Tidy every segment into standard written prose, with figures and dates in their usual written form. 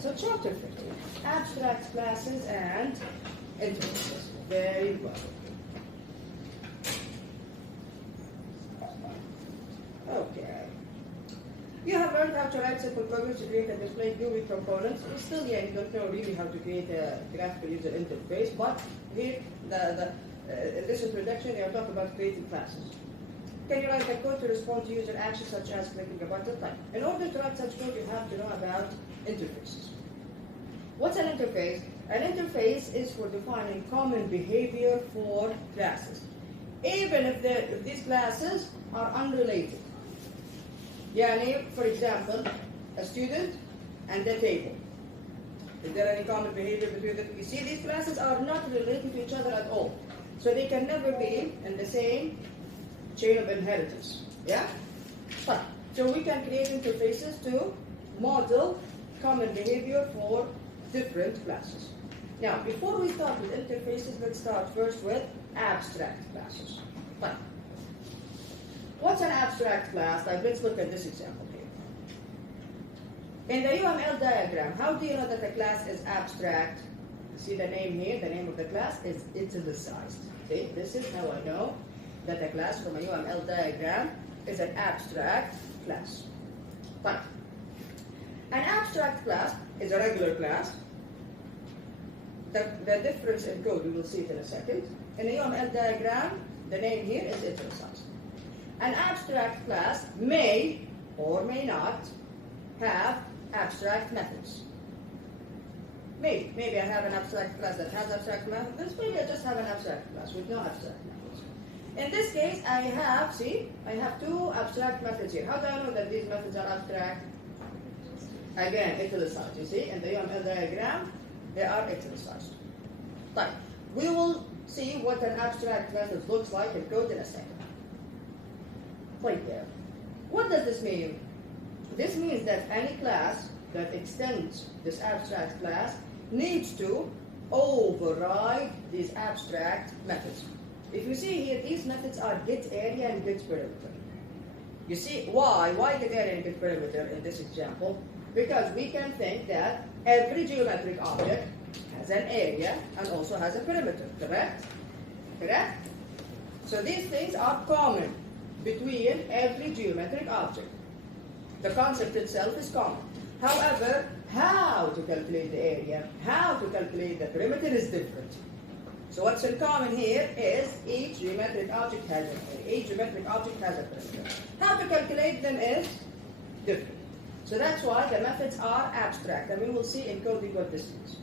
So chapter 15, abstract classes and interfaces. Very well. Okay. You have learned how to write simple programs to create and display GUI components. Still, yeah, you don't know really how to create a graphical user interface, but here, in this introduction, they are talking about creating classes. Can you write a code to respond to user actions such as clicking a button? Type. In order to write such code, you have to know about interfaces. What's an interface? An interface is for defining common behavior for classes, even if these classes are unrelated. Yani, for example, a student and a table. Is there any common behavior between them? You see, these classes are not related to each other at all. So they can never be in the same chain of inheritance. Yeah? Fine. So we can create interfaces to model common behavior for different classes. Now, before we start with interfaces, let's start first with abstract classes. Fine. What's an abstract class? Let's look at this example here. In the UML diagram, how do you know that a class is abstract? You see the name here, the name of the class is italicized. See, this is how I know that a class from a UML diagram is an abstract class. Fine. An abstract class is a regular class. The difference in code, we will see it in a second. In the UML diagram, the name here is italicized. An abstract class may or may not have abstract methods. Maybe I have an abstract class that has abstract methods. Maybe I just have an abstract class with no abstract methods. In this case, I have two abstract methods here. How do I know that these methods are abstract? Again, italicized. You see, in the UML diagram, they are italicized. Right. We will see what an abstract method looks like in code in a second. Right there. What does this mean? This means that any class that extends this abstract class needs to override these abstract methods. If you see here, these methods are getArea and getPerimeter. You see why? Why getArea and getPerimeter in this example? Because we can think that every geometric object has an area and also has a perimeter, correct? Correct? So these things are common between every geometric object. The concept itself is common. However, how to calculate the area, how to calculate the perimeter is different. So what's in common here is each geometric object has an area, each geometric object has a perimeter. How to calculate them is different. So that's why the methods are abstract, and we will see in coding what this means.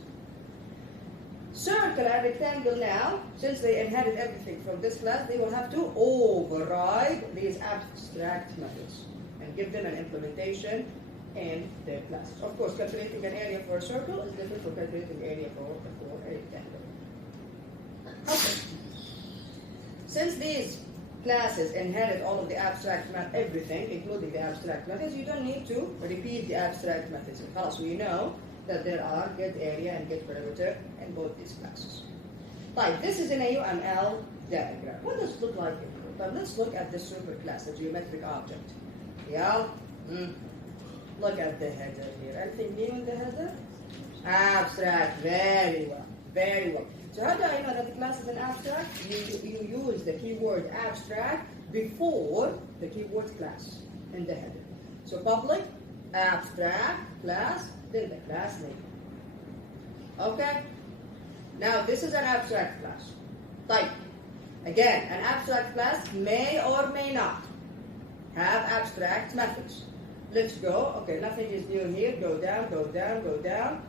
Circle and rectangle now, since they inherit everything from this class, they will have to override these abstract methods and give them an implementation in their classes. Of course, calculating an area for a circle is different from calculating area for a rectangle. Okay. Since these classes inherit all of the abstract everything, including the abstract methods, you don't need to repeat the abstract methods. So we know that there are getArea and getPerimeter in both these classes. Right, this is in a UML diagram. What does it look like in code? But let's look at the super class, the geometric object. Yeah? Look at the header here. Anything new in the header? Abstract. Very well. Very well. So how do I know that the class is an abstract? You use the keyword abstract before the keyword class in the header. So public, abstract, class, then the class name. Okay? Now this is an abstract class. Type. Again, an abstract class may or may not have abstract methods. Let's go. Okay, nothing is new here. Go down, go down, go down.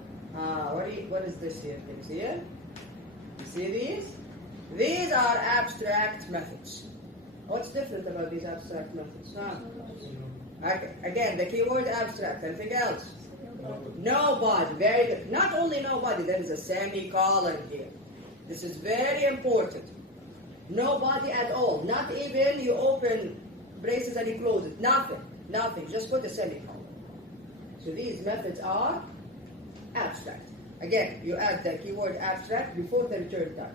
What is this here? Can you see it? You see these? These are abstract methods. What's different about these abstract methods? Okay. Again, the keyword abstract. Anything else? Nobody. Very good. Not only nobody, there is a semicolon here. This is very important. Nobody at all. Not even you open braces and you close it. Nothing. Nothing. Just put a semicolon. So these methods are abstract. Again, you add the keyword abstract before the return type.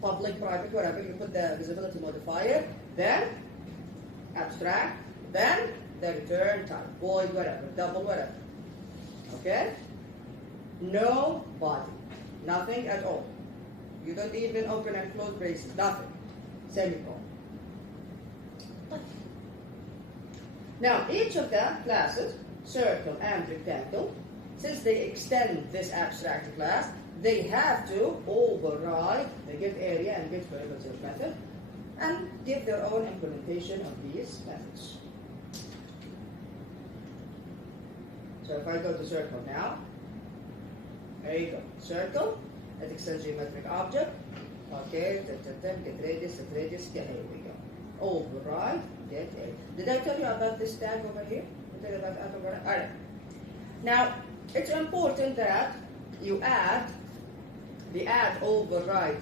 Public, private, whatever. You put the visibility modifier, then abstract, then the return type. Void, whatever. Double, whatever. Okay? No body. Nothing at all. You don't even open and close braces. Nothing. Semicolon. Now, each of the classes, circle and rectangle, since they extend this abstract class, they have to override the get area and get perimeter method and give their own implementation of these methods. So if I go to circle now, there you go. Circle, it extends geometric object. Okay, get radius, here we go. Override, get area. Did I tell you about this tag over here? I tell you about that override? Alright. Now, it's important that you add the add override.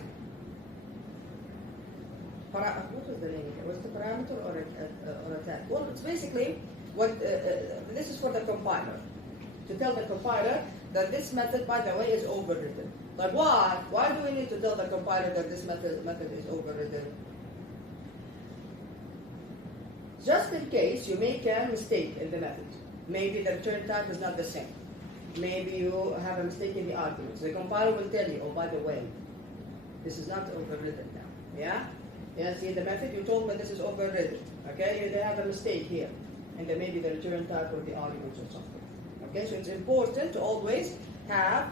What was the name here? Was it a parameter or a tag? Well, it's basically what this is for the compiler. To tell the compiler that this method, by the way, is overridden. Like why? Why do we need to tell the compiler that this method is overridden? Just in case you make a mistake in the method. Maybe the return type is not the same. Maybe you have a mistake in the arguments. The compiler will tell you, oh, by the way, this is not overridden now. Yeah? Yeah, see the method, you told me this is overridden. Okay, they have a mistake here. And then maybe the return type or the arguments or something. Okay, so it's important to always have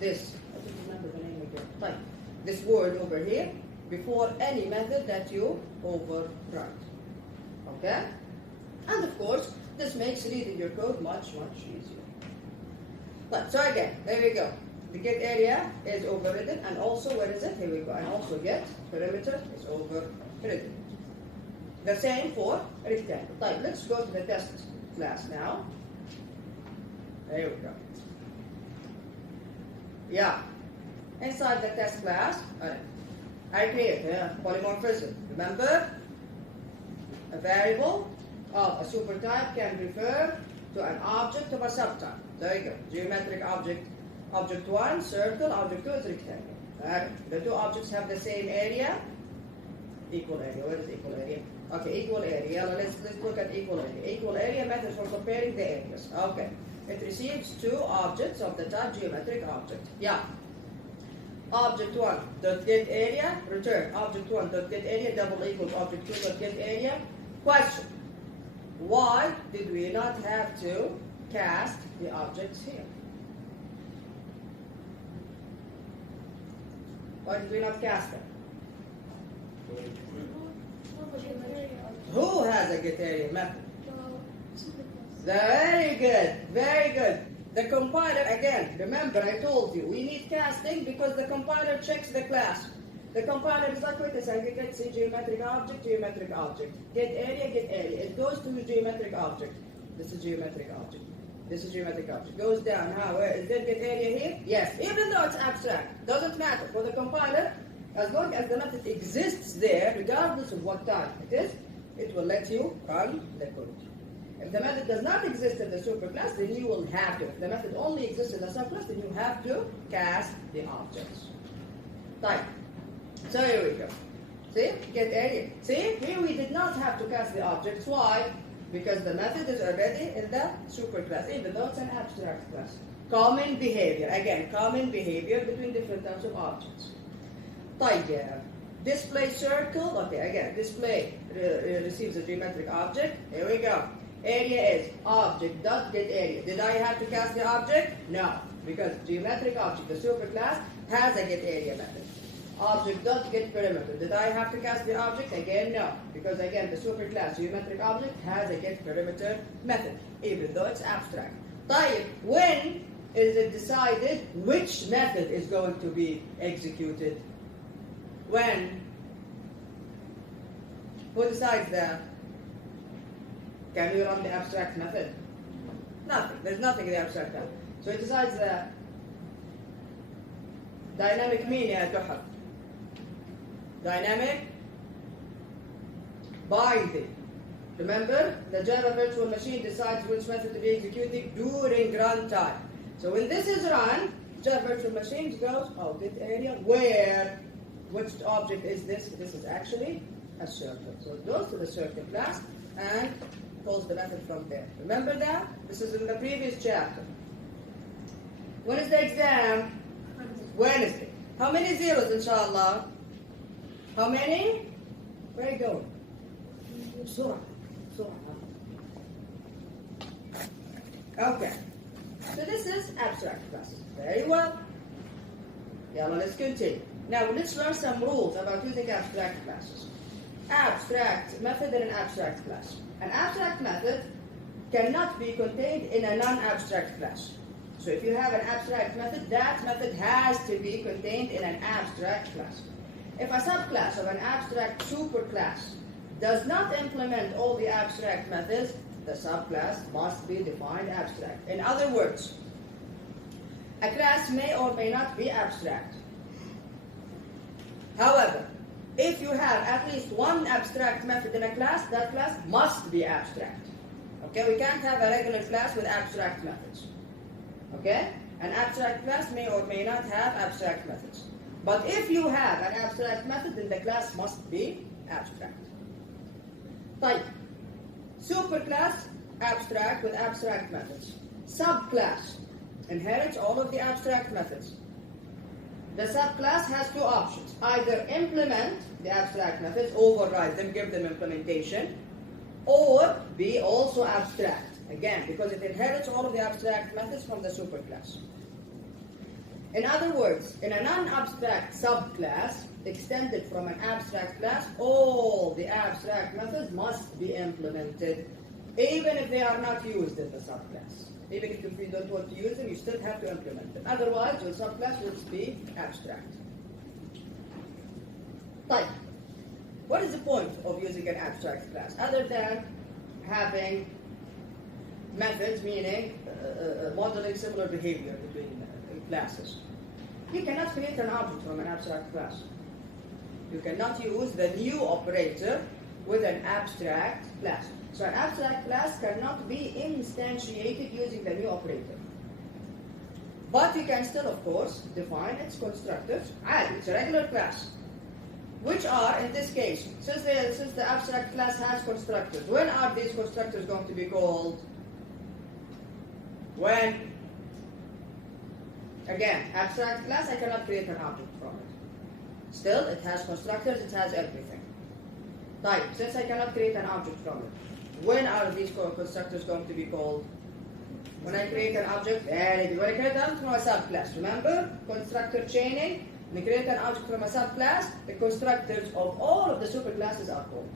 this, I don't remember the name again, type, this word over here before any method that you override. Okay? And of course, this makes reading your code much, much easier. But, so again, there we go. The get area is overridden, and also, where is it? Here we go. And also get perimeter is overridden. The same for rectangle. Right, let's go to the test class now. There we go. Yeah. Inside the test class, I create polymorphism. Remember? A variable of a supertype can refer to an object of a subtype. There you go. Geometric object. Object 1, circle. Object 2 is rectangle. The two objects have the same area. Equal area. Where is equal area? Okay, equal area. Let's look at equal area. Equal area method for comparing the areas. Okay. It receives two objects of the type geometric object. Yeah. Object 1 dot get area, return. Object 1 dot get area double equals object 2 dot get area. Question. Why did we not have to cast the objects here? Why did we not cast them? Who has a get area method? Very good, very good. The compiler, again, remember I told you, we need casting because the compiler checks the class. The compiler is like, wait a second, let's see, geometric object, geometric object. Get area, get area. It goes to the geometric object. This is geometric object. This is geometric object. Goes down. How? Where? Is there get area here? Yes. Even though it's abstract. Doesn't matter. For the compiler, as long as the method exists there, regardless of what type it is, it will let you run the code. If the method does not exist in the superclass, then you will have to. If the method only exists in the subclass, then you have to cast the objects. Type. So here we go. See? Get area. See? Here we did not have to cast the objects. Why? Because the method is already in the superclass, even though it's an abstract class. Common behavior. Again, common behavior between different types of objects. طيب. Display circle. Okay, again, display receives a geometric object. Here we go. Area is object dot get area. Did I have to cast the object? No, because geometric object, the superclass, has a get area method. Object dot get perimeter. Did I have to cast the object? Again, no, because again, the superclass geometric object has a get perimeter method, even though it's abstract. طيب, when is it decided which method is going to be executed? When? Who decides that? Can you run the abstract method? Nothing. There's nothing in the abstract method. So it decides that dynamic mean يا تحف. Dynamic binding. Remember, the Java virtual machine decides which method to be executed during runtime. So when this is run, Java virtual machine goes, oh, this area, where? Which object is this? This is actually a circle. So it goes to the circle class and calls the method from there. Remember that? This is in the previous chapter. When is the exam? Wednesday. How many zeros, inshallah? How many? Where are you going? Surah. Okay. So this is abstract classes. Very well. Yalla, let's continue. Now let's learn some rules about using abstract classes. Abstract method in an abstract class. An abstract method cannot be contained in a non-abstract class. So if you have an abstract method, that method has to be contained in an abstract class. If a subclass of an abstract superclass does not implement all the abstract methods, the subclass must be defined abstract. In other words, a class may or may not be abstract. However, if you have at least one abstract method in a class, that class must be abstract. Okay, we can't have a regular class with abstract methods. Okay? An abstract class may or may not have abstract methods. But if you have an abstract method, then the class must be abstract. Type. Superclass, abstract with abstract methods. Subclass inherits all of the abstract methods. The subclass has two options. Either implement the abstract methods, override them, give them implementation, or be also abstract. Again, because it inherits all of the abstract methods from the superclass. In other words, in a non-abstract subclass extended from an abstract class, all the abstract methods must be implemented, even if they are not used in the subclass. Even if you don't want to use them, you still have to implement them. Otherwise, your subclass will be abstract. Type. What is the point of using an abstract class? Other than having methods, meaning modeling similar behavior between classes. You cannot create an object from an abstract class. You cannot use the new operator with an abstract class. So an abstract class cannot be instantiated using the new operator. But you can still, of course, define its constructors. It's a regular class. Which are, in this case, since the abstract class has constructors, when are these constructors going to be called? When? Again, abstract class, I cannot create an object from it. Still, it has constructors, it has everything. Type, since I cannot create an object from it, when are these constructors going to be called? When I create an object, when I create an object from a subclass, remember? Constructor chaining, when I create an object from a subclass, the constructors of all of the superclasses are called.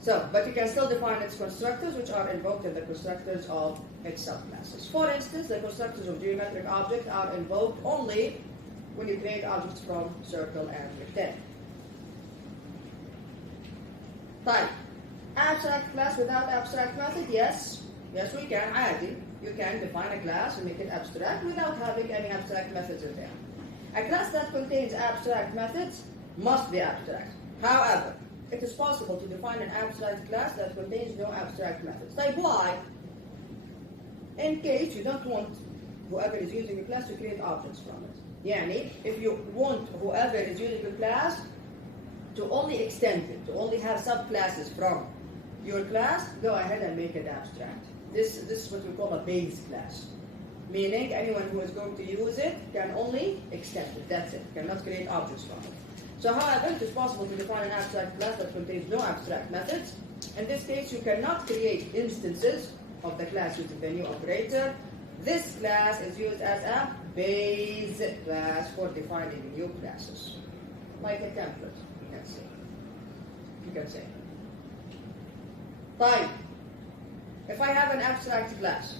So, but you can still define its constructors, which are invoked in the constructors of its subclasses. For instance, the constructors of geometric objects are invoked only when you create objects from circle and rectangle. Type. Abstract class without abstract method? Yes. Yes, we can. عادي. You can define a class and make it abstract without having any abstract methods in there. A class that contains abstract methods must be abstract. However, it is possible to define an abstract class that contains no abstract methods. Type why? In case you don't want whoever is using the class to create objects from it. Yani, if you want whoever is using the class to only extend it, to only have subclasses from your class, go ahead and make it abstract. This is what we call a base class. Meaning anyone who is going to use it can only extend it. That's it. Cannot create objects from it. So however, it is possible to define an abstract class that contains no abstract methods. In this case, you cannot create instances of the class using the new operator. This class is used as a base class for defining new classes. Like a template, you can say. You can say. Type. If I have an abstract class,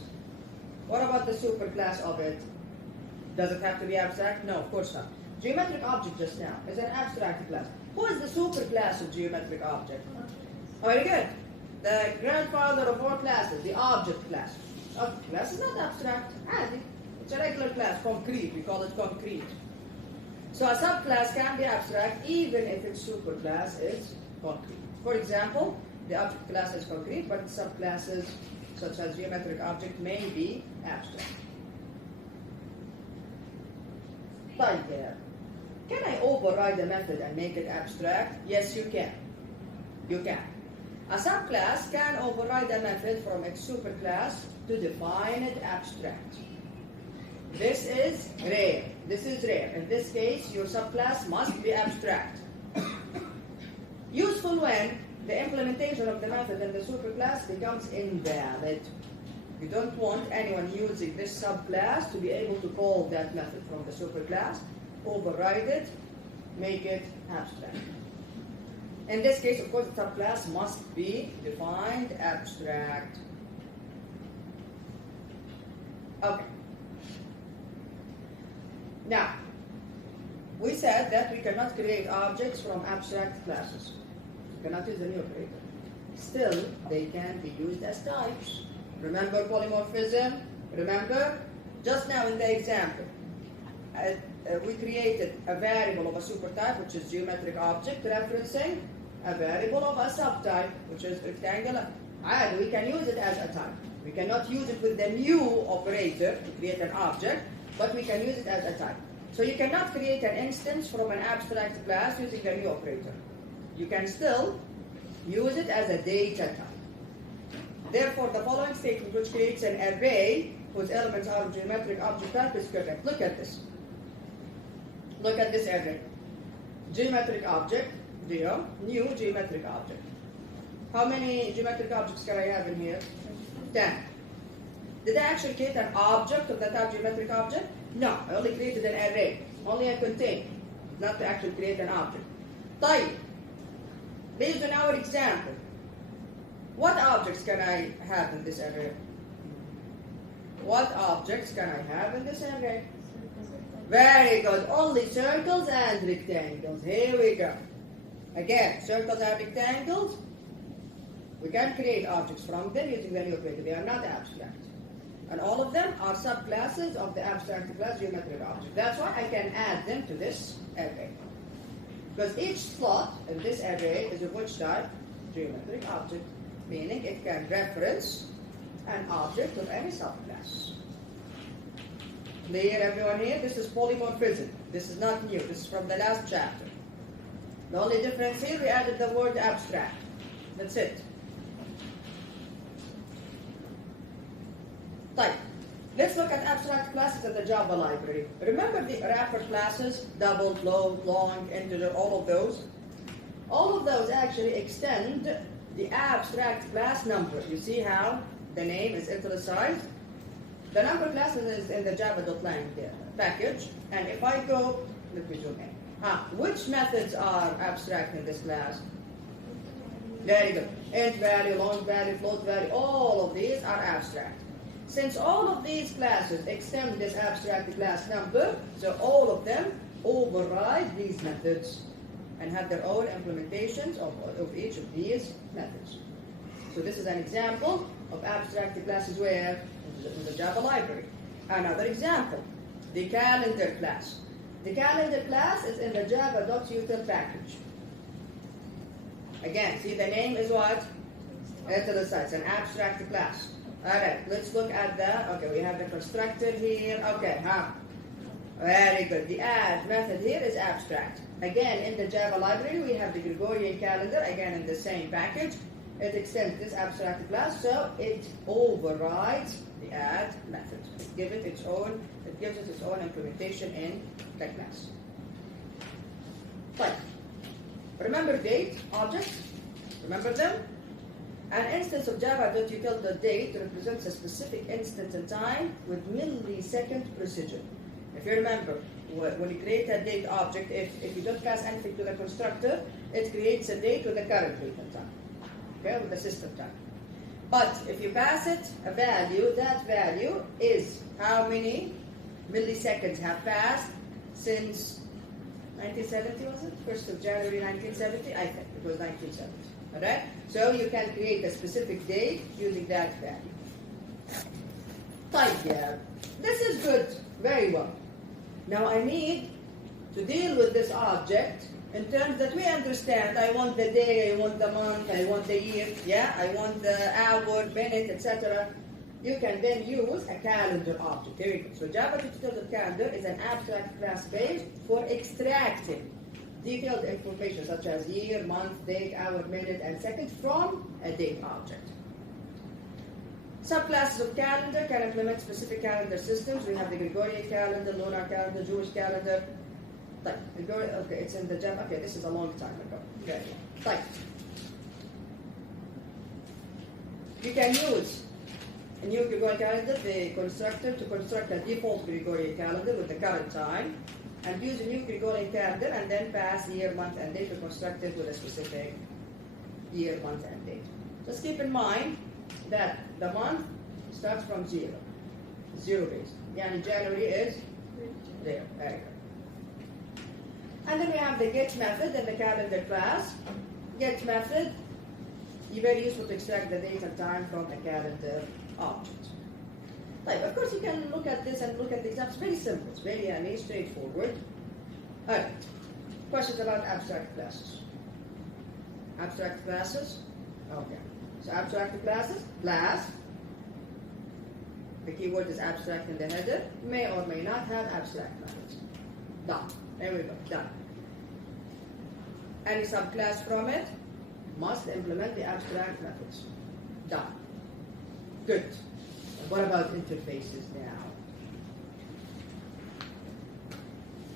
what about the superclass of it? Does it have to be abstract? No, of course not. Geometric object just now is an abstract class. Who is the superclass of geometric object? Oh, very good. The grandfather of all classes, the object class. Object class is not abstract. It's a regular class, concrete. We call it concrete. So a subclass can be abstract even if its superclass is concrete. For example, the object class is concrete, but its subclasses such as geometric object may be abstract. Right there. Can I override a method and make it abstract? Yes, you can. You can. A subclass can override a method from its superclass to define it abstract. This is rare. This is rare. In this case, your subclass must be abstract. Useful when the implementation of the method in the superclass becomes invalid. You don't want anyone using this subclass to be able to call that method from the superclass, override it, make it abstract. In this case, of course, the subclass must be defined abstract. Okay. Now, we said that we cannot create objects from abstract classes. You cannot use the new operator. Still, they can be used as types. Remember polymorphism? Remember? Just now in the example, we created a variable of a supertype, which is geometric object, referencing a variable of a subtype, which is rectangular. And we can use it as a type. We cannot use it with the new operator to create an object, but we can use it as a type. So you cannot create an instance from an abstract class using the new operator. You can still use it as a data type. Therefore, the following statement, which creates an array whose elements are of geometric object type, is correct. Look at this. Look at this array. Geometric object, geo, new geometric object. How many geometric objects can I have in here? 10. Did I actually create an object of that type geometric object? No, I only created an array, only a container, not to actually create an object. طيب, based on our example, what objects can I have in this array? What objects can I have in this array? Very good. Only circles and rectangles. Here we go. Again, circles and rectangles. We can create objects from them using the new operator. They are not abstract. And all of them are subclasses of the abstract class geometric object. That's why I can add them to this array. Because each slot in this array is of which type? Geometric object. Meaning it can reference an object of any subclass. Clear, everyone here? This is polymorphism. This is not new. This is from the last chapter. The only difference here, we added the word abstract. That's it. Type. Let's look at abstract classes in the Java library. Remember the wrapper classes, double, float, long, integer, all of those? All of those actually extend the abstract class number. You see how the name is italicized? The number class is in the java.lang package. And if I go, let me zoom in. Which methods are abstract in this class? Very good. Int value, long value, float value, all of these are abstract. Since all of these classes extend this abstract class number, so all of them override these methods and have their own implementations of each of these methods. So this is an example of abstract classes where in the Java library. Another example, the calendar class. The calendar class is in the java.util package. Again, see the name is what? Italicized, an abstract class. Alright, let's look at the, okay, we have the constructor here. Okay, very good. The add method here is abstract. Again, in the Java library, we have the Gregorian calendar, again in the same package. It extends this abstract class, so it overrides the add method. It gives it its own implementation in the class. Fine. Remember date objects? Remember them? An instance of java.util.date represents a specific instance in time with millisecond precision. If you remember, when you create a date object, if you don't pass anything to the constructor, it creates a date with the current date and time, okay, with the system time. But if you pass it a value, that value is how many milliseconds have passed since 1970, was it? 1st of January 1970? I think it was 1970. Alright? So you can create a specific date using that value. Type here. This is good. Very well. Now I need to deal with this object in terms that we understand. I want the day, I want the month, I want the year, yeah? I want the hour, minute, etc. You can then use a calendar object. Here we go. So java.util.calendar is an abstract class base for extracting detailed information such as year, month, date, hour, minute, and second from a date object. Subclasses of calendar can implement specific calendar systems. We have the Gregorian calendar, lunar calendar, Jewish calendar. Okay, it's in the Java. Okay, this is a long time ago. Okay. You can use a new Gregorian calendar, the constructor, to construct a default Gregorian calendar with the current time, and use a new Gregorian calendar and then pass year, month, and date to construct it with a specific year, month, and date. Just keep in mind that the month starts from 0. 0 days. Yani January is there. There you go. And then we have the get method in the calendar class. Get method, very useful to extract the date and time from a calendar object. Right, of course, you can look at this and look at the examples. Very simple. It's very straightforward. All right. Questions about abstract classes? Abstract classes? Okay. So abstract classes, class. The keyword is abstract in the header. May or may not have abstract methods. Done. There we go. Done. Any subclass from it must implement the abstract methods. Done. Good. What about interfaces now?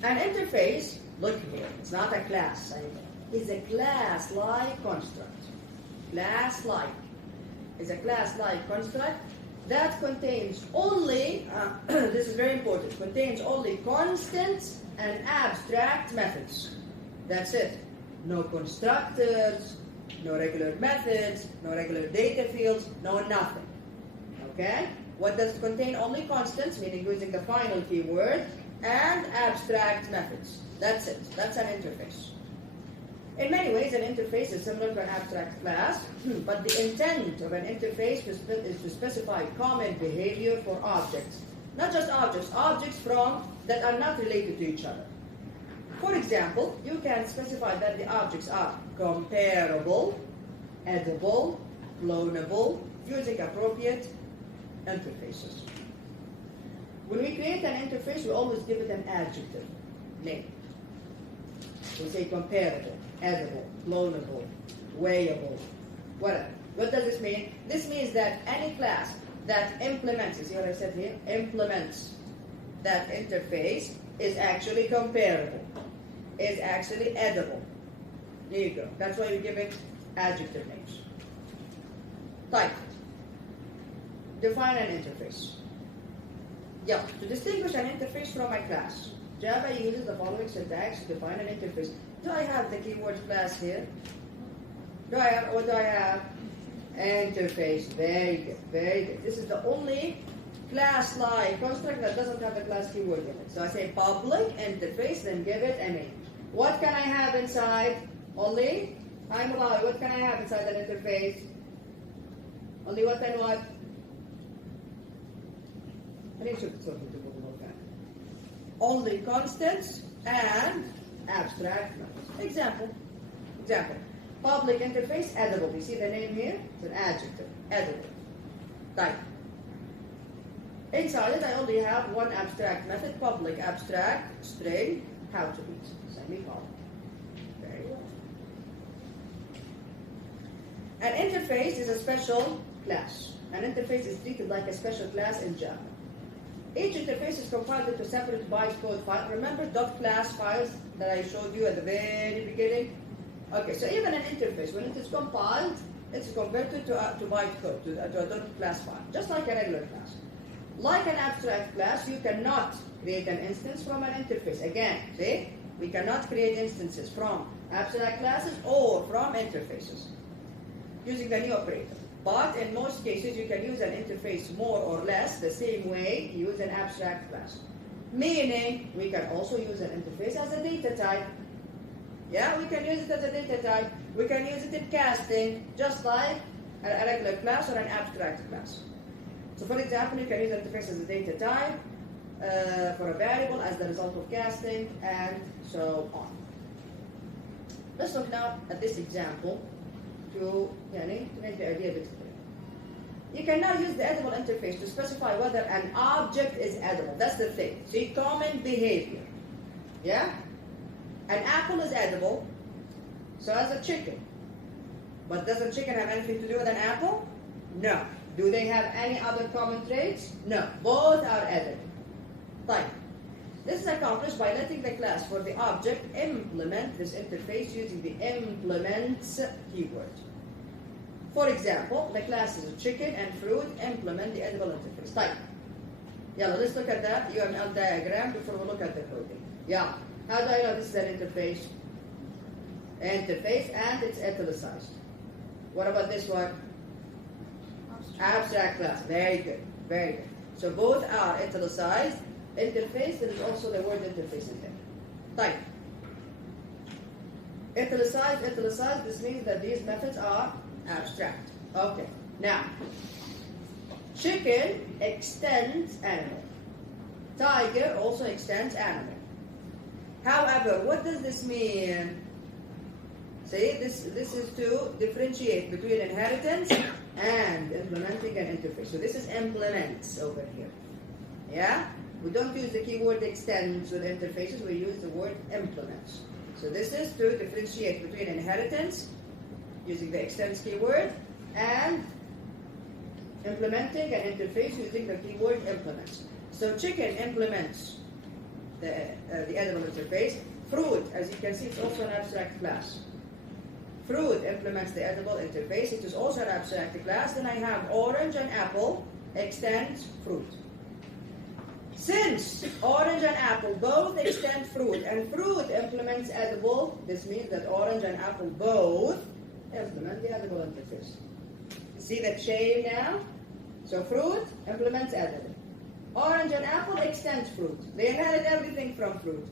An interface, look here, it's not a class anymore. It's a class-like construct. Class-like is a class-like construct that contains only, this is very important, contains only constants and abstract methods. That's it. No constructors, no regular methods, no regular data fields, no nothing. Okay? What does it contain? Only constants, meaning using the final keyword, and abstract methods. That's it. That's an interface. In many ways, an interface is similar to an abstract class, but the intent of an interface is to specify common behavior for objects. Not just objects, objects that are not related to each other. For example, you can specify that the objects are comparable, edible, clonable, using appropriate interfaces. When we create an interface, we always give it an adjective name. We say comparable, edible, clonable, weighable, whatever. What does this mean? This means that any class that implements, you see what I said here? Implements that interface is actually comparable, is actually edible. There you go. That's why we give it adjective names. Type. Define an interface. Yeah, to distinguish an interface from a class, Java uses the following syntax to define an interface. Do I have the keyword class here? What do I have? Interface. Very good, very good. This is the only class-like construct that doesn't have the class keyword in it. So I say public interface, then give it a name. What can I have inside? Only? I'm allowed. What can I have inside that interface? Only what and what? Only constants and abstract methods. Example. Public interface, edible. You see the name here? It's an adjective. Edible. Type. Inside it, I only have one abstract method. Public abstract string. How to read. Semicolon. Very well. An interface is a special class. An interface is treated like a special class in Java. Each interface is compiled into separate bytecode file. Remember .class files that I showed you at the very beginning? Okay, so even an interface, when it is compiled, it's converted to bytecode, to a .class file, just like a regular class. Like an abstract class, you cannot create an instance from an interface. Again, see? We cannot create instances from abstract classes or from interfaces using the new operator. But in most cases, you can use an interface more or less the same way you use an abstract class. Meaning, we can also use an interface as a data type. Yeah, we can use it as a data type. We can use it in casting, just like a regular class or an abstract class. So for example, you can use an interface as a data type for a variable as the result of casting, and so on. Let's look now at this example to make the idea a bit clear. You can now use the edible interface to specify whether an object is edible. That's the thing. See, common behavior. Yeah? An apple is edible, so is a chicken. But does a chicken have anything to do with an apple? No. Do they have any other common traits? No, both are edible. Fine. This is accomplished by letting the class for the object implement this interface using the implements keyword. For example, the classes of chicken and fruit implement the edible interface. Fine. Yeah, let's look at that UML diagram before we look at the coding. Yeah, how do I know this is an interface? Interface, and it's italicized. What about this one? Abstract class. Very good. Very good. So both are italicized. Interface, there is also the word interface in there. Type. Italicized, this means that these methods are abstract. Okay. Now, chicken extends animal. Tiger also extends animal. However, what does this mean? See, this is to differentiate between inheritance and implementing an interface. So this is implements over here. Yeah? We don't use the keyword extends with interfaces, we use the word implements. So this is to differentiate between inheritance, using the extends keyword, and implementing an interface using the keyword implements. So chicken implements the edible interface. Fruit, as you can see, it's also an abstract class. Fruit implements the edible interface. It is also an abstract class. Then I have orange and apple extends fruit. Since orange and apple both extend fruit and fruit implements edible, this means that orange and apple both implement the edible interface. See the chain now? So fruit implements edible. Orange and apple extend fruit. They inherit everything from fruit.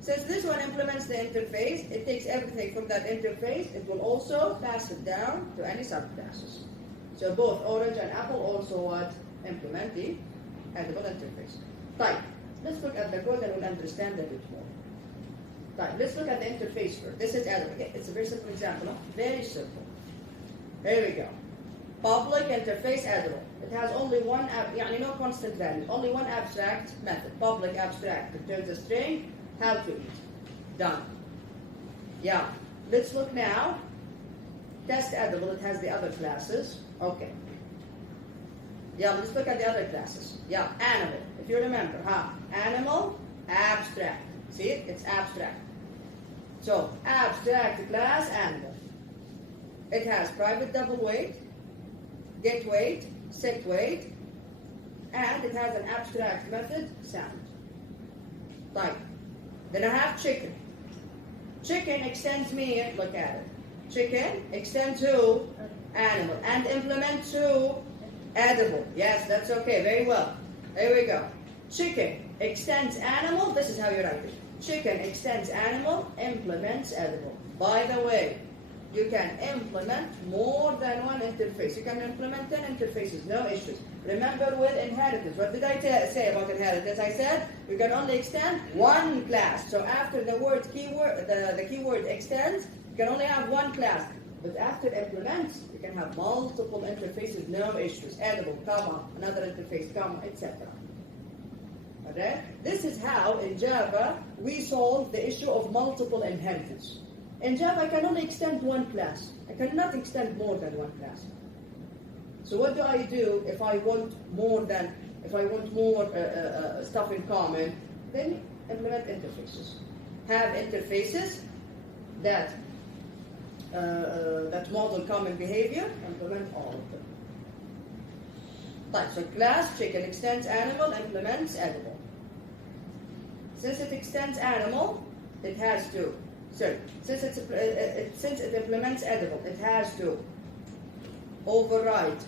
Since this one implements the interface, it takes everything from that interface. It will also pass it down to any subclasses. So both orange and apple also implement the edible interface. Type. Let's look at the code and we'll understand a bit more. Type. Let's look at the interface first. This is edible. It's a very simple example. Very simple. Here we go. Public interface edible. It has only one, no constant value. Only one abstract method. Public abstract returns a string. How to eat. Done. Yeah. Let's look now. Test edible. It has the other classes. Okay. Yeah, let's look at the other classes. Yeah, animal. If you remember, animal, abstract. See it? It's abstract. So, abstract class animal. It has private double weight, get weight, set weight, and it has an abstract method, sound. Type. Then I have chicken. Chicken extends me, look at it. Chicken extends to animal and implement to edible. Yes, that's okay. Very well. There we go. Chicken extends animal. This is how you write it. Chicken extends animal, implements edible. By the way, you can implement more than one interface. You can implement 10 interfaces, no issues. Remember with inheritance, what did I say about inheritance? I said you can only extend one class. So after the word keyword, the keyword extends, you can only have one class. But after implements, you can have multiple interfaces, no issues. Edible, comma, another interface, comma, etc. Okay? This is how, in Java, we solve the issue of multiple inheritance. In Java, I can only extend one class. I cannot extend more than one class. So what do I do if I want more stuff in common? Then implement interfaces. Have interfaces that model common behavior, implement all of them. Right, so class chicken extends animal, implements edible. Since it extends animal, it has to. Sorry, since it implements edible, it has to override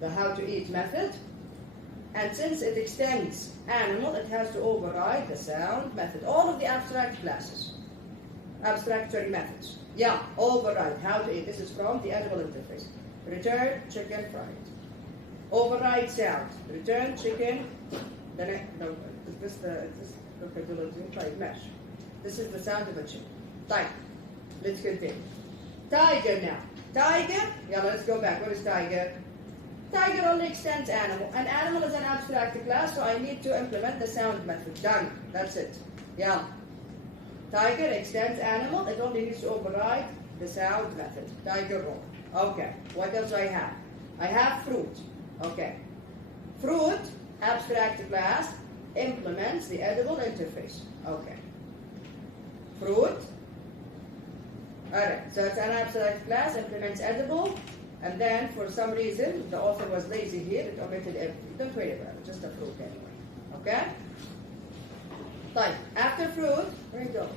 the how to eat method. And since it extends animal, it has to override the sound method. All of the abstract classes, methods. Yeah, override, how to eat. This is from the edible interface. Return chicken fried. Override sound. Return chicken. This mesh. This is the sound of a chicken. Type. Let's continue. Tiger now. Tiger. Yeah, let's go back. What is tiger? Tiger only extends animal. And animal is an abstract class, so I need to implement the sound method. Done. That's it. Yeah. Tiger extends animal. It only needs to override the sound method. Tiger roll. Okay. What else do I have? I have fruit. Okay. Fruit, abstract class, implements the edible interface. Okay. Fruit. Alright, so it's an abstract class, implements edible, and then for some reason the author was lazy here, it omitted everything. Don't worry about it, just a fruit anyway. Okay? طيب, after fruit, where you go?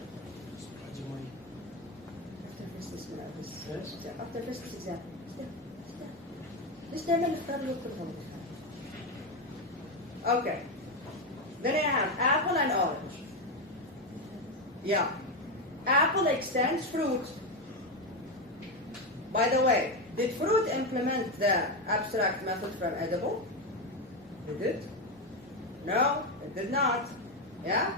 After this is exactly. This time okay. Then I have apple and orange. Yeah. Apple extends fruit. By the way, did fruit implement the abstract method from edible? Did it? No, it did not. Yeah?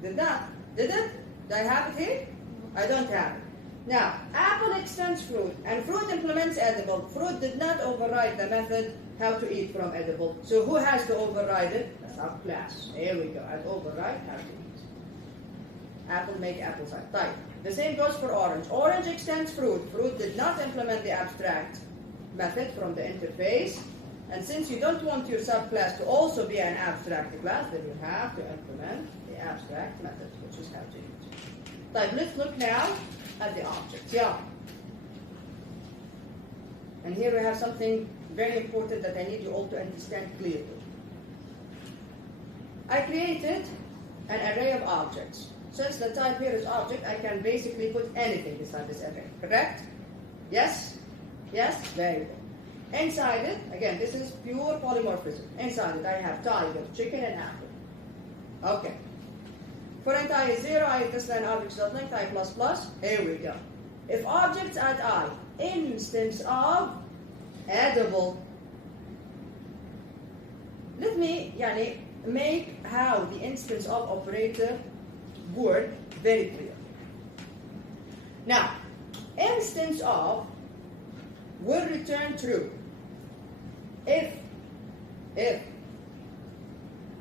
Did not. Did it? Do I have it here? I don't have it. Now, apple extends fruit, and fruit implements edible. Fruit did not override the method how to eat from edible. So who has to override it? The subclass. Here we go. I'll override how to eat. Apple make apple side. Type. The same goes for orange. Orange extends fruit. Fruit did not implement the abstract method from the interface. And since you don't want your subclass to also be an abstract class, then you have to implement the abstract method, which is how to eat. Type. Let's look now at the objects. Yeah. And here we have something very important that I need you all to understand clearly. I created an array of objects. Since the type here is object, I can basically put anything inside this array, correct? Yes? Yes? Very good. Inside it, again, this is pure polymorphism. Inside it, I have tiger, chicken, and apple. Okay. For int is 0, I this line objects.length, I plus plus. Here we go. If objects at I, instance of edible. Let me make how the instance of operator word very clear. Now, instance of will return true if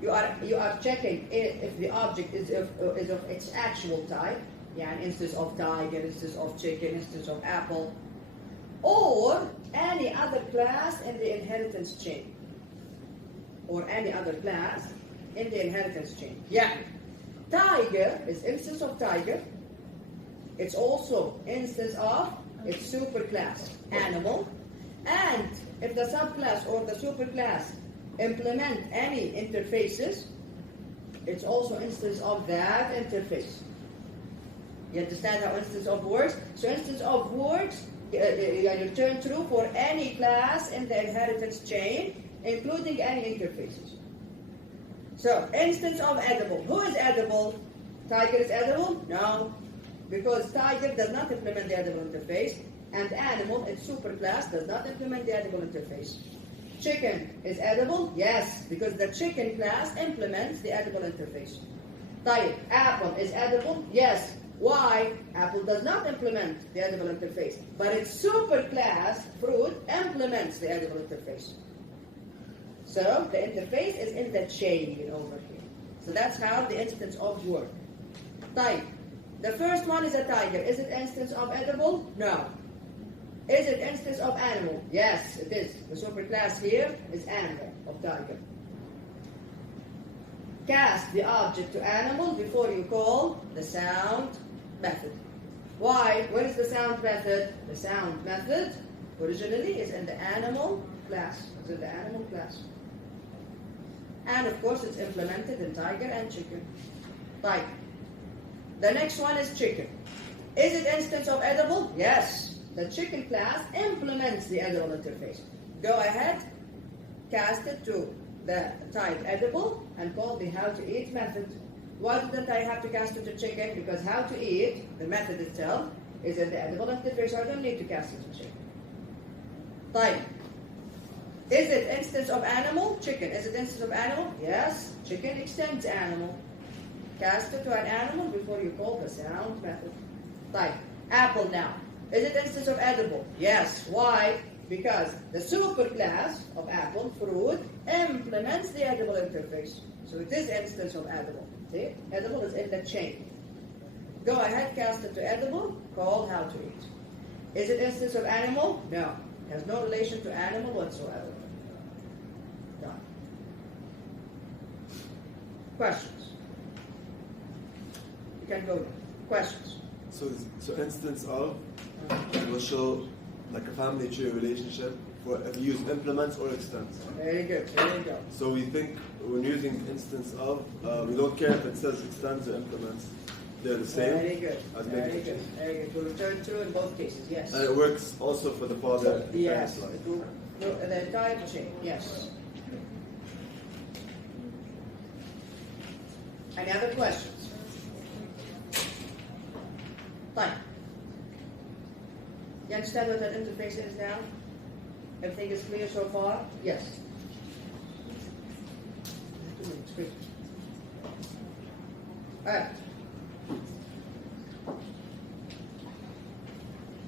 you are checking if the object is of its actual type, an instance of tiger, instance of chicken, instance of apple, or any other class in the inheritance chain, or any other class in the inheritance chain. Yeah. Tiger is instance of tiger. It's also instance of its superclass animal. And if the subclass or the superclass implement any interfaces, it's also instance of that interface. You understand how instance of works? So instance of works return true for any class in the inheritance chain, including any interfaces. So, instance of edible. Who is edible? Tiger is edible? No. Because tiger does not implement the edible interface, and animal, its superclass, does not implement the edible interface. Chicken is edible? Yes, because the chicken class implements the edible interface. Type. Apple is edible? Yes. Why? Apple does not implement the edible interface, but its superclass, fruit, implements the edible interface. So the interface is in the chain over here. So that's how the instance of work. Type. The first one is a tiger. Is it instance of edible? No. Is it instance of animal? Yes, it is. The superclass here is animal of tiger. Cast the object to animal before you call the sound method. Why? What is the sound method? The sound method originally is in the animal class. It's in the animal class. And of course it's implemented in tiger and chicken. Type. The next one is chicken. Is it instance of edible? Yes. The chicken class implements the edible interface. Go ahead, cast it to the type edible and call the how to eat method. Why didn't I have to cast it to chicken? Because how to eat, the method itself, is in the edible interface, so I don't need to cast it to chicken. Type. Is it instance of animal? Chicken. Is it instance of animal? Yes. Chicken extends animal. Cast it to an animal before you call the sound method. Type. Apple now. Is it instance of edible? Yes. Why? Because the superclass of apple, fruit, implements the edible interface. So it is instance of edible. See? Edible is in the chain. Go ahead, cast it to edible, call how to eat. Is it instance of animal? No. It has no relation to animal whatsoever. Questions? You can go now. Questions? So instance of will show like a family tree relationship for if you use implements or extends. Very good. There you go. So we think when using instance of, we don't care if it says extends or implements. They're the same. Very good. As Very making good. Very good. We'll return true in both cases. Yes. And it works also for the father. and Yes. parents' It will, no, the entire machine. Yes. Any other questions? Fine. You understand what that interface is now? Everything is clear so far? Yes. 2 minutes, quick. All right.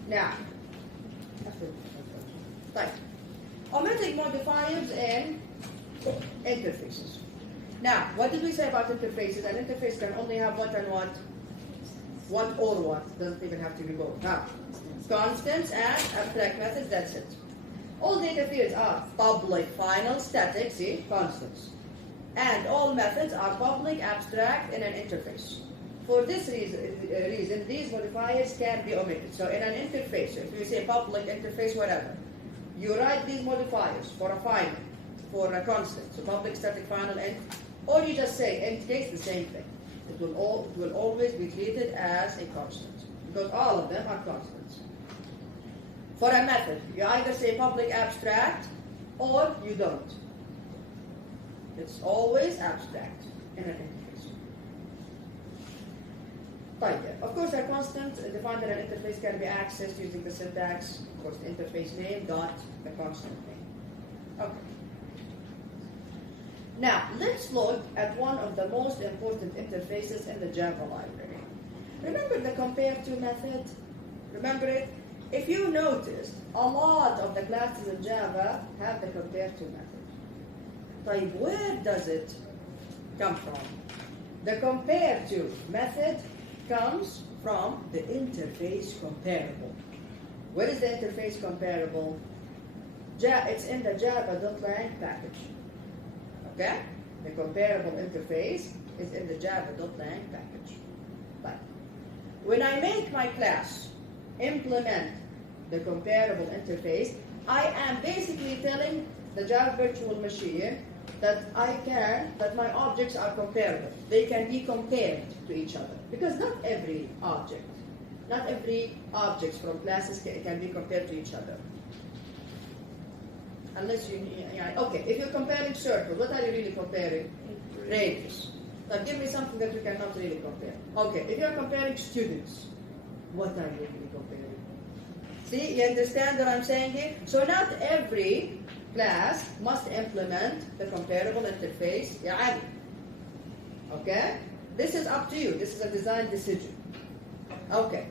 Now, right. Omitting modifiers and interfaces. Now, what did we say about interfaces? An interface can only have what and what? What or what? Doesn't even have to be both. Now, constants and abstract methods, that's it. All data fields are public, final, static, see, constants. And all methods are public, abstract, in an interface. For this reason, these modifiers can be omitted. So in an interface, if you say public interface, whatever, you write these modifiers for a final, for a constant, so public, static, final, int, or you just say int case, the same thing. It will always be treated as a constant, because all of them are constants. For a method, you either say public abstract, or you don't. It's always abstract in an interface. Of course, a constant defined in an interface can be accessed using the syntax, of course, the interface name dot the constant name. Okay. Now, let's look at one of the most important interfaces in the Java library. Remember the compare to method? Remember it? If you noticed, a lot of the classes in Java have the compare to method. Where does it come from? The compare to method comes from the interface comparable. Where is the interface comparable? It's in the java.lang package. Okay? The comparable interface is in the java.lang package. But when I make my class implement the comparable interface, I am basically telling the Java virtual machine that my objects are comparable. They can be compared to each other. Because not every objects from classes can be compared to each other. Unless okay, if you're comparing circles, what are you really comparing? Radius. Now give me something that you cannot really compare. Okay, if you're comparing students, what are you really comparing? See, you understand what I'm saying here? So not every class must implement the comparable interface. Okay? This is up to you. This is a design decision. Okay.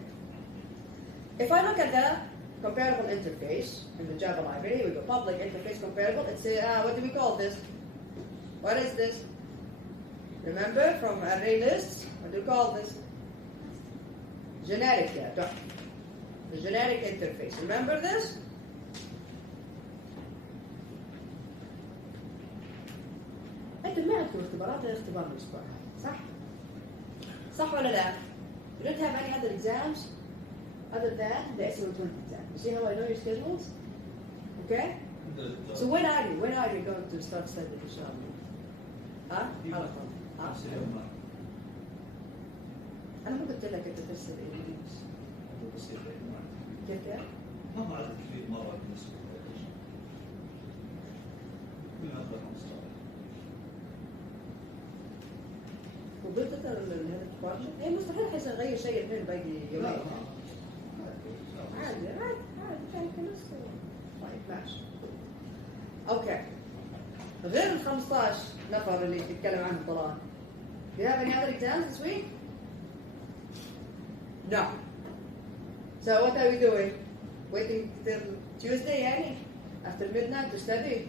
If I look at the comparable interface in the Java library, we go public interface comparable. It's what do we call this? What is this? Remember from array lists? What do we call this? Generic, the generic interface. Remember this? انتم ما عندكم اختبارات غير اختبار الاسبوع، صح؟ صح ولا لا? You don't have any other exams other than the SO20 exam. You see how I know your schedules? Okay? So when are you going to start studying inshallah? ها؟ على طول. أنا ما قلت لك أنت ترسل إيميلز. كيف يعني؟ ما بعرف كثير مرة بالنسبة لي. كل هذا 15. وقلت هذا التقارن؟ إيه مستحيل حيغير شيء اثنين باقي يومين. عادي كان طيب ماشي. أوكي. غير ال 15 نفر اللي تتكلم عنه طلال. Do you have any other exams this week? No. So what are we doing? Waiting till Tuesday يعني? After midnight to study?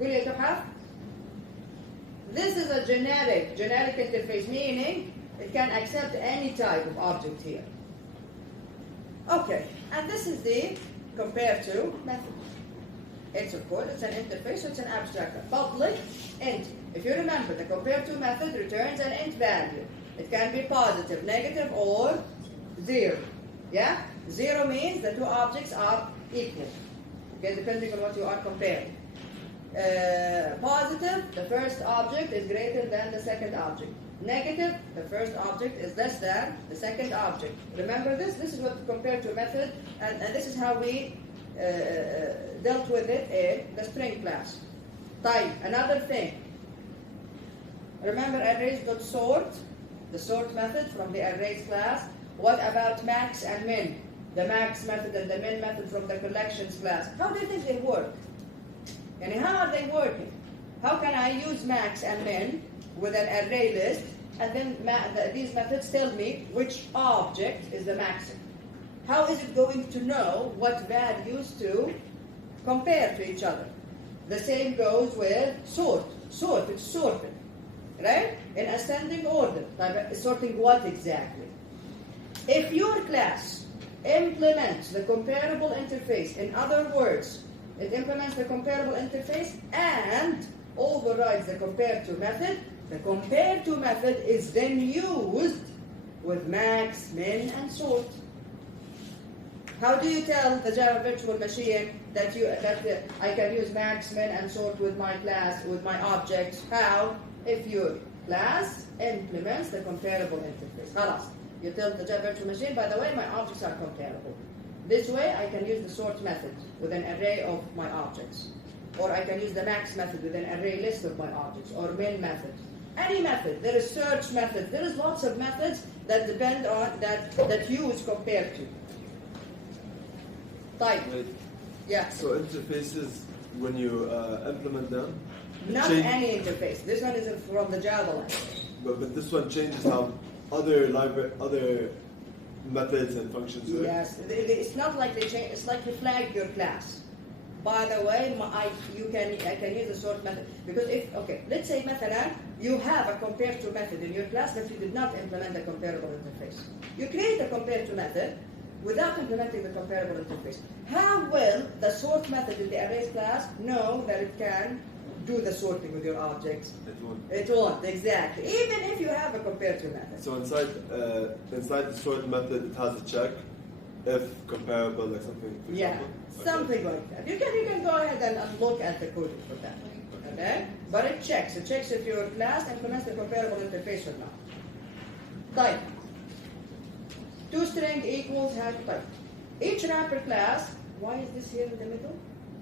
قولي يا تحف. This is a generic interface, meaning it can accept any type of object here. Okay, and this is the compare to method. It's of course, it's an interface, so it's an abstract. Public int. If you remember, the compare to method returns an int value. It can be positive, negative, or 0. Yeah? 0 means the two objects are equal. Okay, depending on what you are comparing. Positive, the first object is greater than the second object. Negative, the first object is less than the second object. Remember this? This is what compare to method, and this is how we dealt with it in the string class. Type, another thing. Remember arrays.sort, the sort method from the arrays class. What about max and min? The max method and the min method from the collections class. How do you think they work? And how are they working? How can I use max and min with an array list, and then these methods tell me which object is the maximum? How is it going to know what values to compare to each other? The same goes with sort. Sort, it's sorted, right? In ascending order. Sorting what exactly? If your class implements the comparable interface, in other words, it implements the comparable interface and overrides the compare to method, the compare to method is then used with max, min, and sort. How do you tell the Java virtual machine that I can use max, min, and sort with my class, with my objects? How? If your class implements the comparable interface. Halas. You tell the Java virtual machine, by the way, my objects are comparable. This way, I can use the sort method with an array of my objects. Or I can use the max method with an array list of my objects, or min method. Any method. There is search method. There is lots of methods that depend on, that use compare to. Type. Wait. Yeah. So interfaces, when you implement them, Not change- any interface. This one is from the Java language. but this one changes how other methods and functions work. Yes. It's not like they change. It's like you flag your class. By the way, I can use the sort method because let's say مثلا you have a compare to method in your class but you did not implement the comparable interface. You create a compare to method without implementing the comparable interface. How will the sort method in the arrays class know that it can do the sorting with your objects? It won't. It won't, exactly. Even if you have a compare to method. So inside the sort method, it has a check if comparable, like something. For Yeah, example? Okay. something like that. You can go ahead and look at the coding for that. Okay? But it checks. It checks if your class implements the comparable interface or not. Type. ToString equals hash type. Each wrapper class, why is this here in the middle?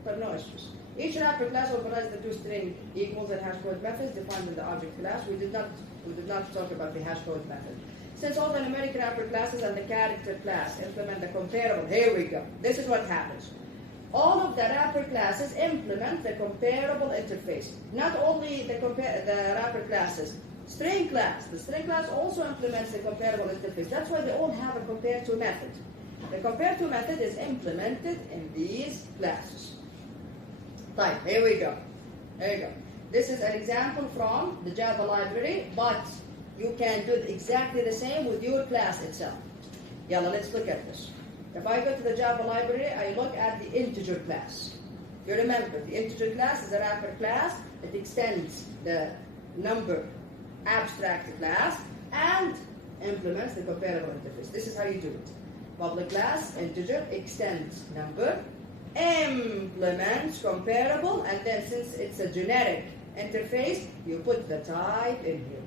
But no issues. Each wrapper class overrides the ToString equals and hash code methods defined in the object class. We did not talk about the hash code method. Since all the numeric wrapper classes and the character class implement the comparable, here we go. This is what happens. All of the wrapper classes implement the comparable interface. Not only the wrapper classes. String class. The string class also implements the comparable interface. That's why they all have a compare to method. The compare to method is implemented in these classes. Type. Here we go. Here you go. This is an example from the Java library, but you can do exactly the same with your class itself. Yalla, let's look at this. If I go to the Java library, I look at the integer class. You remember, the integer class is a wrapper class. It extends the number abstract class and implements the comparable interface. This is how you do it. Public class, integer, extends number, implements comparable, and then since it's a generic interface, you put the type in here.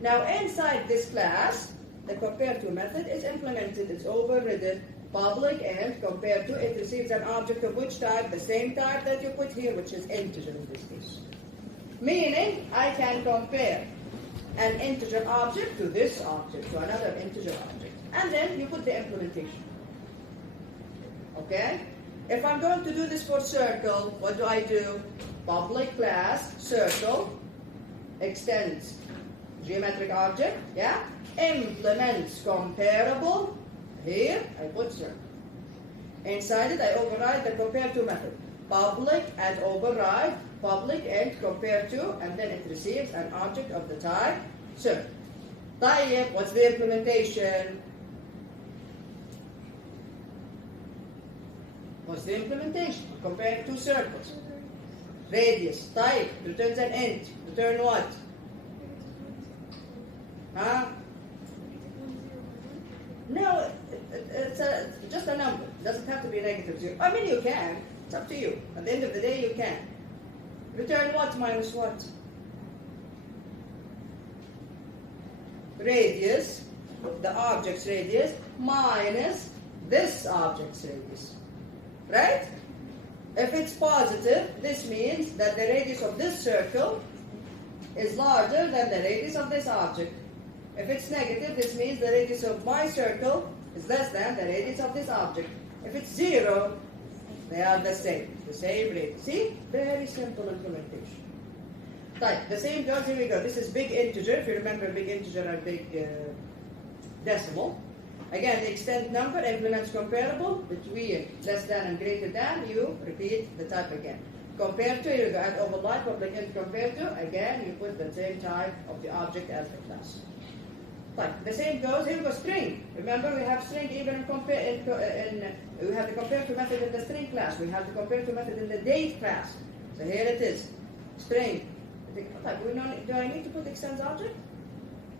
Now inside this class, the compare to method is implemented. It's overridden, public and compare to. It receives an object of which type? The same type that you put here, which is integer in this case. Meaning, I can compare an integer object to this object, to another integer object. And then you put the implementation. Okay? If I'm going to do this for circle, what do? Public class, circle, extends geometric object, yeah? Implements comparable, here I put circle. Inside it I override the compare to method. Public and override, public and compare to, and then it receives an object of the type circle. طيب, what's the implementation? What's the implementation? Compare two circles. Radius. Type. Returns an int. Return what? Huh? No, it's just a number. It doesn't have to be negative 0. I mean, you can. It's up to you. At the end of the day, you can. Return what minus what? Radius, the object's radius, minus this object's radius. Right? If it's positive, this means that the radius of this circle is larger than the radius of this object. If it's negative, this means the radius of my circle is less than the radius of this object. If it's 0, they are the same radius. See? Very simple implementation. Type. The same goes, here we go. This is big integer. If you remember, big integer and big decimal. Again, the extent number implements comparable between less than and greater than. You repeat the type again. Compared to, here we go. Add override, public int compared to. Again, you put the same type of the object as the class. Type. The same goes, here we go, string. Remember, we have string even in we have the compare to method in the string class. We have the compare to method in the date class. So here it is. String. Type. Do I need to put extends object?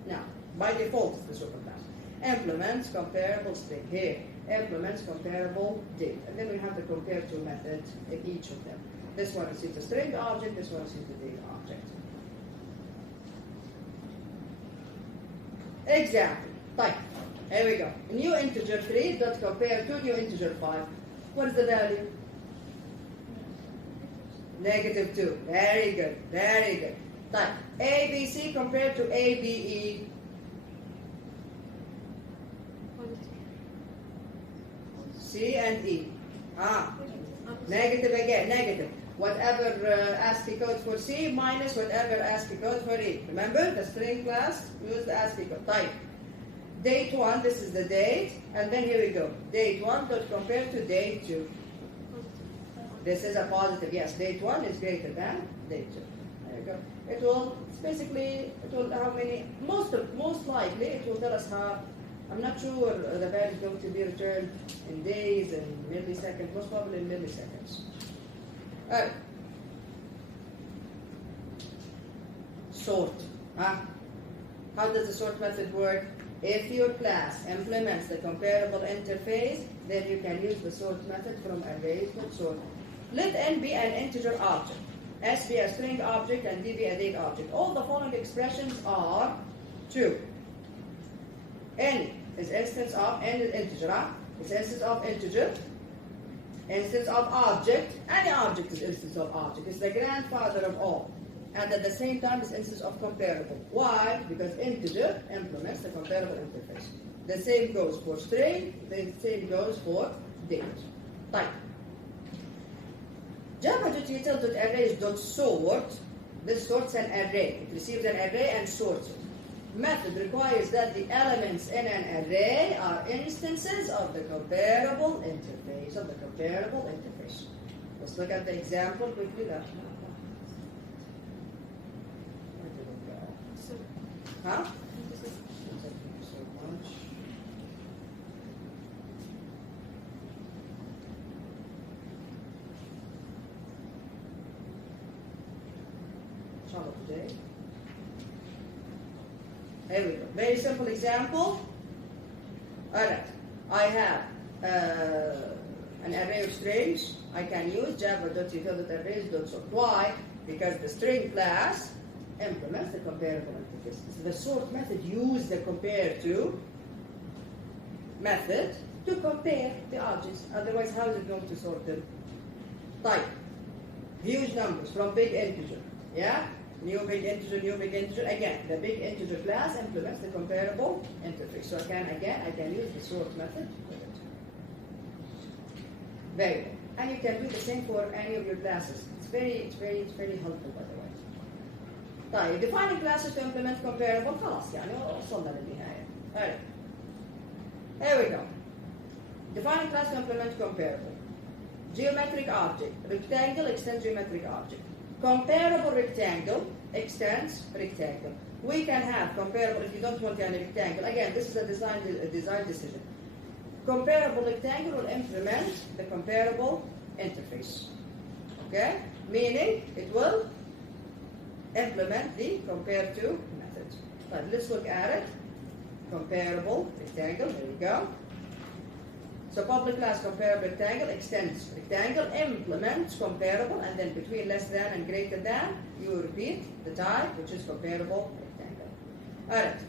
No. By default, it's the superclass. Implements comparable string. Here. Implements comparable date. And then we have the compare to method in each of them. This one receives the string object, this one receives the date object. Example. Type. Here we go. New integer 3 dot compare to new integer 5. What is the value? Negative 2. Very good. Very good. Type. ABC compared to ABE. C and E. Negative again. Negative. Whatever ASCII code for C minus whatever ASCII code for E. Remember, the string class use the ASCII code. Type. Date 1, this is the date, and then here we go. Date 1 dot compare to date 2. This is a positive, yes. Date 1 is greater than date 2. There you go. It will, how many, most likely, it will tell us how, I'm not sure the value is going to be returned in days and milliseconds, most probably in milliseconds. Sort. How does the sort method work? If your class implements the comparable interface, then you can use the sort method from arrays.sort. Let n be an integer object, s be a string object, and d be a date object. All the following expressions are true. N is instance of, n is integer, it's instance of integer, instance of object, any object is instance of object. It's the grandfather of all. And at the same time, it's instance of comparable. Why? Because integer implements the comparable interface. The same goes for string, the same goes for date. Type. Java.util.arrays.sort, this sorts an array. It receives an array and sorts it. Method requires that the elements in an array are instances of the comparable interface. Let's look at the example quickly. Huh? Today. Here we go. Very simple example. Alright. I have an array of strings. I can use java.util.arrays.sort. Why? Because the string class implements the comparable interface. So the sort method uses the compare to method to compare the objects. Otherwise, how is it going to sort them? Type. Huge numbers from big integer. Yeah? New big integer. Again, the big integer class implements the comparable interface. So I can use the sort method with it. Very good. And you can do the same for any of your classes. It's very helpful, by the way. طيب, defining classes to implement comparable. خلاص يعني وصلنا للنهاية. Alright. Here we go. Defining class to implement comparable. Geometric object. Rectangle extends geometric object. Comparable rectangle extends rectangle. We can have comparable if you don't want any rectangle. Again, this is a design decision. Comparable rectangle will implement the comparable interface. Okay? meaning it will implement the compare to method. But let's look at it. Comparable rectangle, there we go. So public class comparable rectangle extends rectangle, implements comparable, and then between less than and greater than, you repeat the type, which is comparable rectangle. Alright.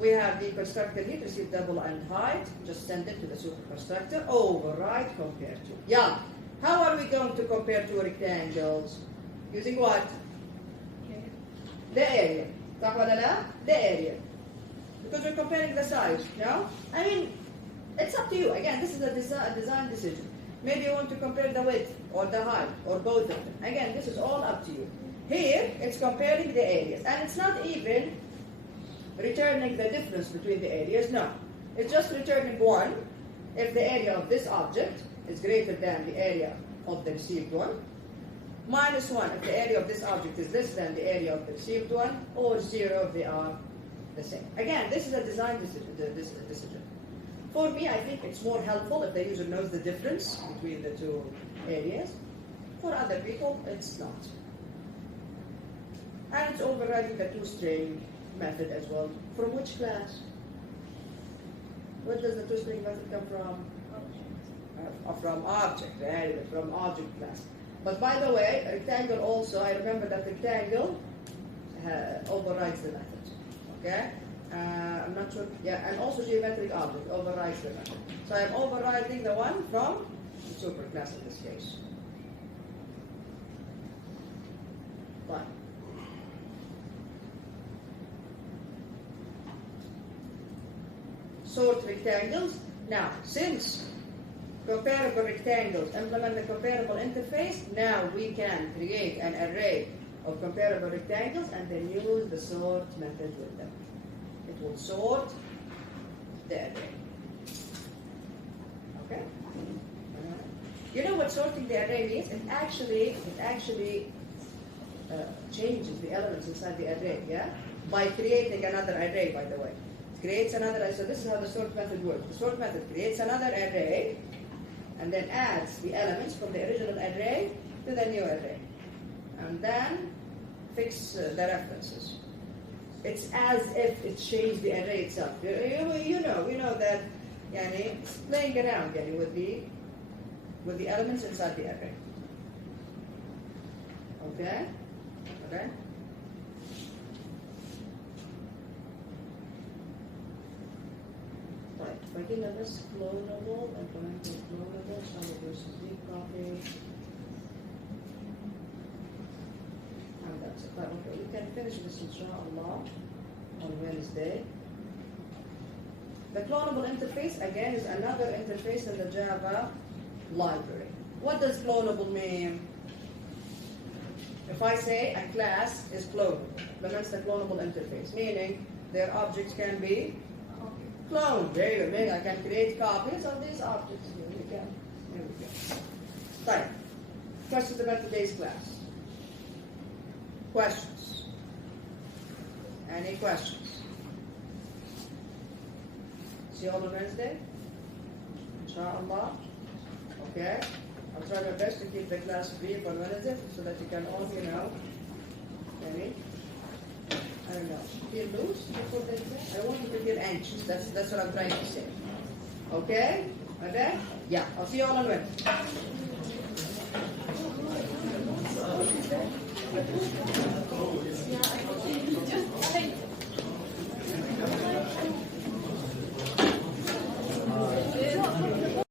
We have the constructor here, receive double and height, just send it to the super constructor, override compare to. Yeah. How are we going to compare two rectangles? Using what? The area. صح ولا لا? The area. Because we're comparing the size, no? I mean, it's up to you. Again, this is a design decision. Maybe you want to compare the width or the height or both of them. Again, this is all up to you. Here, it's comparing the areas. And it's not even returning the difference between the areas. No. It's just returning 1 if the area of this object is greater than the area of the received one. Minus 1 if the area of this object is less than the area of the received one. Or 0 if they are the same. Again, this is a design decision. For me, I think it's more helpful if the user knows the difference between the two areas. For other people, it's not. And it's overriding the toString method as well. From which class? Where does the toString method come from? From object, very good, from object class. But by the way, rectangle also, I remember that rectangle overrides the method. Okay? I'm not sure. Yeah, and also geometric object overrides the method. So I'm overriding the one from the superclass in this case. Fine. Sort rectangles. Now, since comparable rectangles implement the comparable interface, now we can create an array of comparable rectangles and then use the sort method with them. It will sort the array. Okay? You know what sorting the array means? It actually changes the elements inside the array, yeah? By creating another array, by the way. It creates another array. So this is how the sort method works. The sort method creates another array and then adds the elements from the original array to the new array. And then fix the references. It's as if it changed the array itself. You know that yani, it's playing around yani, with the elements inside the array. Okay? Okay? Right. Begin a list clonable, implementing clonable, sum versus deep copy. And that's it. Right, okay. We can finish this inshallah on Wednesday. The clonable interface again is another interface in the Java library. What does clonable mean? If I say a class is clonable, implements the clonable interface, meaning their objects can be cloned. There you go. Meaning I can create copies of these objects. Here we go. Here we go. Right. Questions about today's class? Questions? Any questions? See you all on Wednesday? Inshallah. Okay? I'll try my best to keep the class brief on Wednesday so that you can all, maybe, I don't know, feel loose before the exam. I don't want you to feel anxious. That's what I'm trying to say. Okay? Okay? Yeah. I'll see you all on Wednesday.